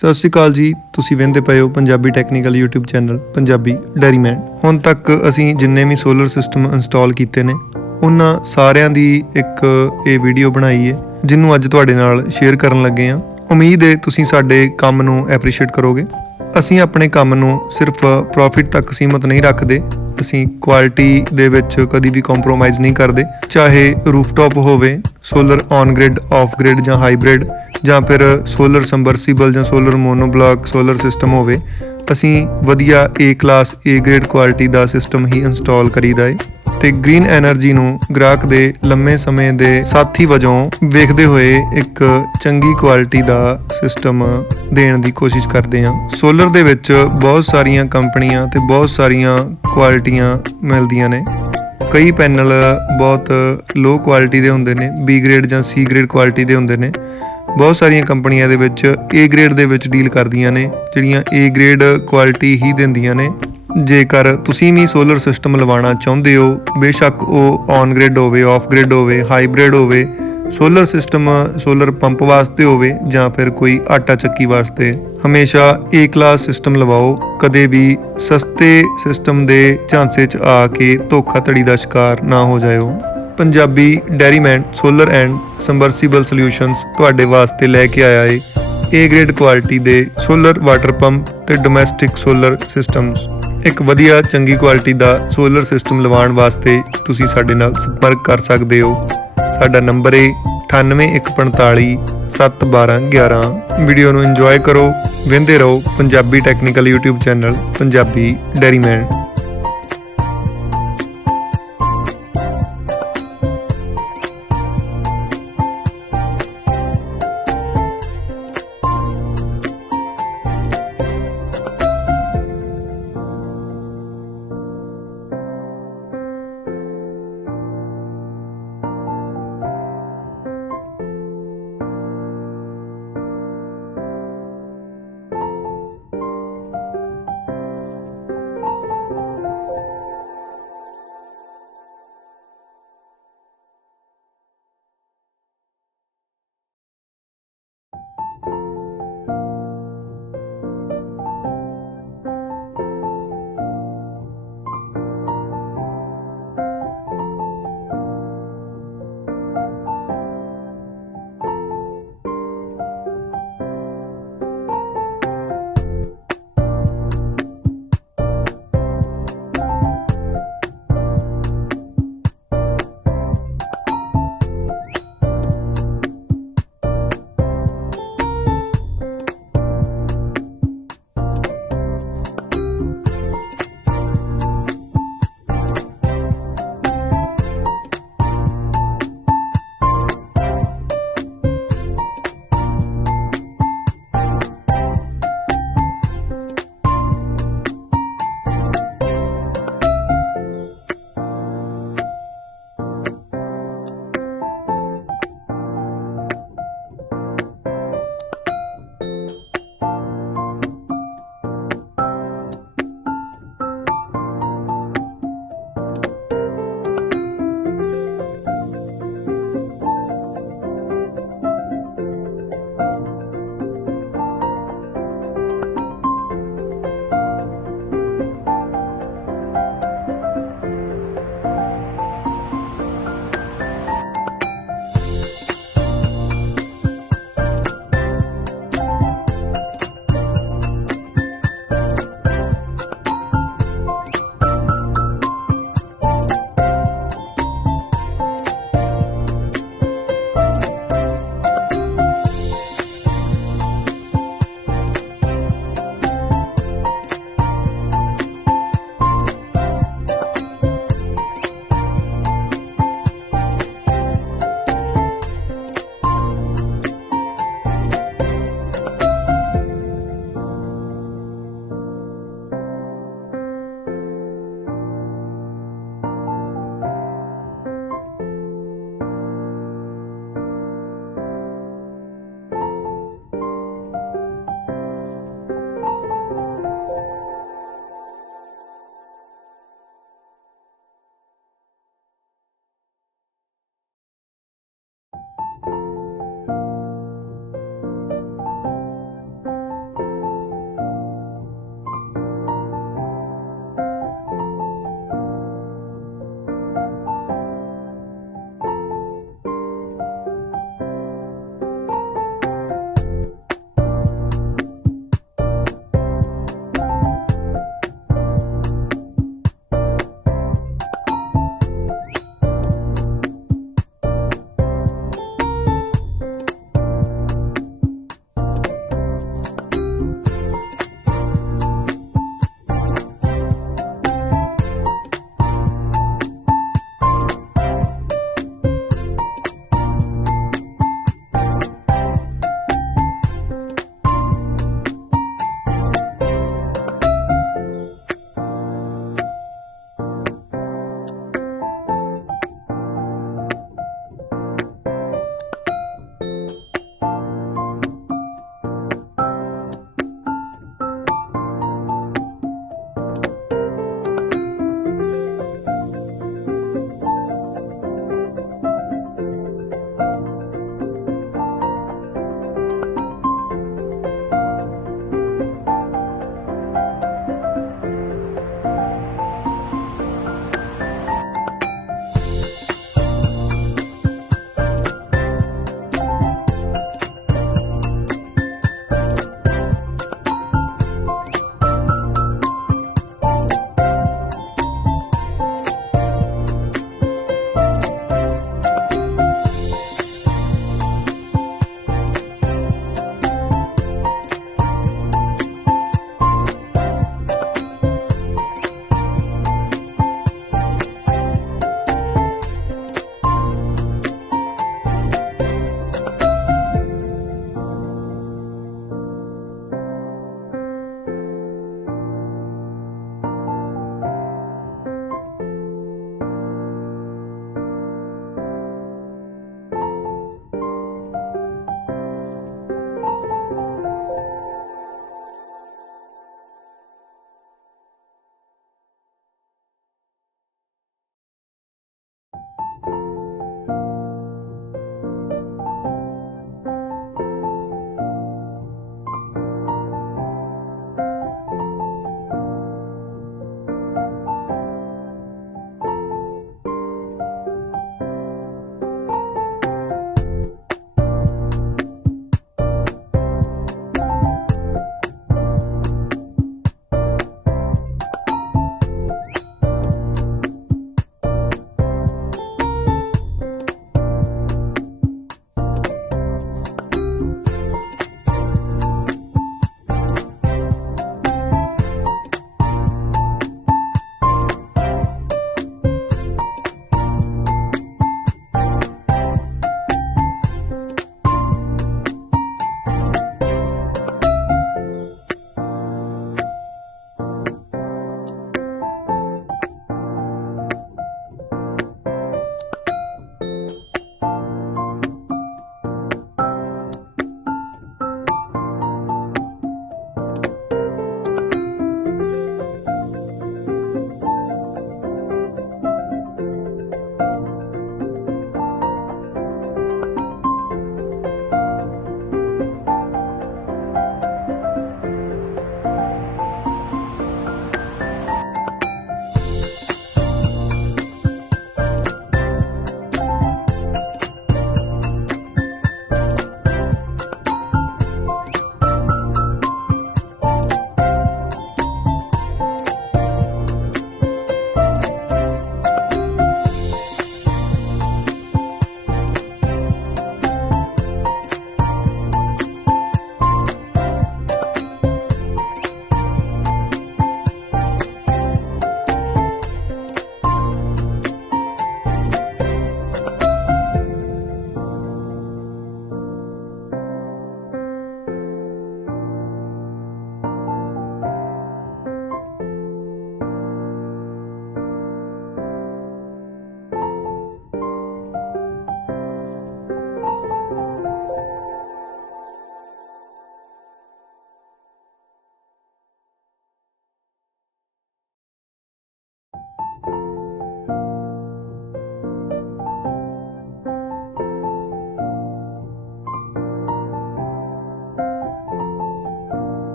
ਸਤਿ ਸ਼੍ਰੀ ਅਕਾਲ ਜੀ। ਤੁਸੀਂ ਵੇਖਦੇ ਪਏ ਹੋ Punjabi technical YouTube channel Punjabi ਡੈਰੀਮੈਨ। ਹੁਣ ਤੱਕ ਅਸੀਂ ਜਿੰਨੇ ਵੀ ਸੋਲਰ ਸਿਸਟਮ ਇੰਸਟਾਲ ਕੀਤੇ ਨੇ ਉਹਨਾਂ ਸਾਰਿਆਂ ਦੀ ਇੱਕ ਇਹ ਵੀਡੀਓ ਬਣਾਈ ਹੈ ਜਿਹਨੂੰ ਅੱਜ ਤੁਹਾਡੇ ਨਾਲ ਸ਼ੇਅਰ ਕਰਨ ਲੱਗੇ ਹਾਂ। ਉਮੀਦ ਹੈ ਤੁਸੀਂ ਸਾਡੇ ਕੰਮ ਨੂੰ ਐਪਰੀਸ਼ੀਏਟ ਕਰੋਗੇ। ਅਸੀਂ ਆਪਣੇ ਕੰਮ ਨੂੰ ਸਿਰਫ ਪ੍ਰੋਫਿਟ ਤੱਕ ਸੀਮਤ ਨਹੀਂ ਰੱਖਦੇ, ਅਸੀਂ ਕੁਆਲਿਟੀ ਦੇ ਵਿੱਚ ਕਦੀ ਵੀ ਕੰਪਰੋਮਾਈਜ਼ ਨਹੀਂ ਕਰਦੇ। ਚਾਹੇ ਰੂਫਟਾਪ ਹੋਵੇ, solar on grid, off grid ਜਾਂ ਹਾਈਬ੍ਰਿਡ, ਜਾਂ ਫਿਰ ਸੋਲਰ ਸਮਰਸੀਬਲ ਜਾਂ ਸੋਲਰ ਮੋਨੋਬਲਾਕ ਸੋਲਰ ਸਿਸਟਮ ਹੋਵੇ, ਅਸੀਂ ਵਧੀਆ A class A grade quality ਦਾ ਸਿਸਟਮ ਹੀ ਇੰਸਟਾਲ ਕਰੀਦਾ ਹੈ ਤੇ ਗ੍ਰੀਨ ਐਨਰਜੀ ਨੂੰ ਗ੍ਰਾਹਕ ਦੇ ਲੰਮੇ ਸਮੇਂ ਦੇ ਸਾਥੀ ਵਜੋਂ ਵੇਖਦੇ ਹੋਏ ਇੱਕ ਚੰਗੀ ਕੁਆਲਿਟੀ ਦਾ ਸਿਸਟਮ ਦੇਣ ਦੀ ਕੋਸ਼ਿਸ਼ ਕਰਦੇ ਹਾਂ। ਸੋਲਰ ਦੇ ਵਿੱਚ ਬਹੁਤ ਸਾਰੀਆਂ ਕੰਪਨੀਆਂ ਤੇ ਬਹੁਤ ਸਾਰੀਆਂ ਕੁਆਲਿਟੀਆਂ ਮਿਲਦੀਆਂ ਨੇ। ਕਈ ਪੈਨਲ ਬਹੁਤ ਲੋ ਕੁਆਲਿਟੀ ਦੇ ਹੁੰਦੇ ਨੇ, B ਗ੍ਰੇਡ ਜਾਂ C ਗ੍ਰੇਡ ਕੁਆਲਿਟੀ ਦੇ ਹੁੰਦੇ ਨੇ। ਬਹੁਤ ਸਾਰੀਆਂ ਕੰਪਨੀਆਂ ਦੇ ਵਿੱਚ A ਗ੍ਰੇਡ ਦੇ ਵਿੱਚ ਡੀਲ ਕਰਦੀਆਂ ਨੇ, ਜਿਹੜੀਆਂ A ਗ੍ਰੇਡ ਕੁਆਲਿਟੀ ਹੀ ਦਿੰਦੀਆਂ ਨੇ। ਜੇਕਰ ਤੁਸੀਂ ਵੀ ਸੋਲਰ ਸਿਸਟਮ ਲਵਾਉਣਾ ਚਾਹੁੰਦੇ ਹੋ, ਬੇਸ਼ੱਕ ਉਹ ਔਨ ਗ੍ਰਿਡ ਹੋਵੇ, ਆਫ ਗ੍ਰਿਡ ਹੋਵੇ, ਹਾਈਬ੍ਰਿਡ ਹੋਵੇ, ਸੋਲਰ ਸਿਸਟਮ ਸੋਲਰ ਪੰਪ ਵਾਸਤੇ ਹੋਵੇ ਜਾਂ ਫਿਰ ਕੋਈ ਆਟਾ ਚੱਕੀ ਵਾਸਤੇ, ਹਮੇਸ਼ਾ A ਕਲਾਸ ਸਿਸਟਮ ਲਵਾਓ। ਕਦੇ ਵੀ ਸਸਤੇ ਸਿਸਟਮ ਦੇ ਝਾਂਸੇ 'ਚ ਆ ਕੇ ਧੋਖਾਧੜੀ ਦਾ ਸ਼ਿਕਾਰ ਨਾ ਹੋ ਜਾਇਓ। ਪੰਜਾਬੀ ਡੈਰੀਮੈਨ ਸੋਲਰ ਐਂਡ ਸਮਰਸੀਬਲ ਸੋਲਿਊਸ਼ਨਸ ਤੁਹਾਡੇ ਵਾਸਤੇ ਲੈ ਕੇ ਆਇਆ ਹੈ A ਗ੍ਰੇਡ ਕੁਆਲਿਟੀ ਦੇ ਸੋਲਰ ਵਾਟਰ ਪੰਪ ਤੇ ਡੋਮੈਸਟਿਕ ਸੋਲਰ ਸਿਸਟਮਸ। ਇੱਕ ਵਧੀਆ ਚੰਗੀ ਕੁਆਲਿਟੀ ਦਾ ਸੋਲਰ ਸਿਸਟਮ ਲਵਾਉਣ ਵਾਸਤੇ ਤੁਸੀਂ ਸਾਡੇ ਨਾਲ ਸੰਪਰਕ ਕਰ ਸਕਦੇ ਹੋ। ਸਾਡਾ ਨੰਬਰ ਹੈ 9814 71211। ਵੀਡੀਓ ਨੂੰ ਇੰਜੋਏ ਕਰੋ, ਵੇਖਦੇ ਰਹੋ Punjabi technical YouTube channel Punjabi ਡੈਰੀਮੈਨ।